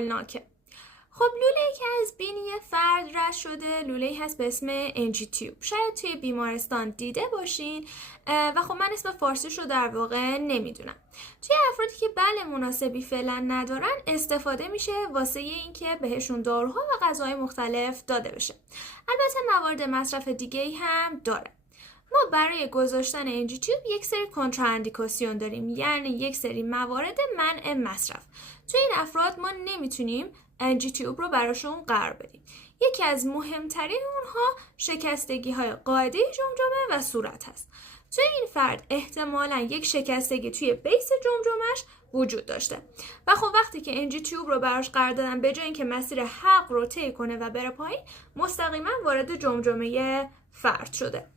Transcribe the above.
هولناکه. خب لوله‌ای که از بینی فرد رد شده لوله‌ای هست به اسم انجی تیوب. شاید توی بیمارستان دیده باشین و خب من اسم فارسیش رو در واقع نمیدونم. توی افرادی که بله مناسبی فعلا ندارن استفاده میشه واسه اینکه بهشون داروها و غذاهای مختلف داده بشه. البته موارد مصرف دیگه‌ای هم داره. ما برای گذاشتن انجی تیوب یک سری کنتراندیکاسیون داریم، یعنی یک سری موارد منع مصرف. توی این افراد ما نمیتونیم انجی تیوب رو براشون قرار بدیم. یکی از مهمترین اونها شکستگی های قاعده جمجمه و صورت هست. توی این فرد احتمالاً یک شکستگی توی بیس جمجمهش وجود داشته و خب وقتی که انجی تیوب رو براش قرار دادن به جای اینکه مسیر حلق رو طی کنه و بره پایین، مستقیما وارد جمجمه فرد شده.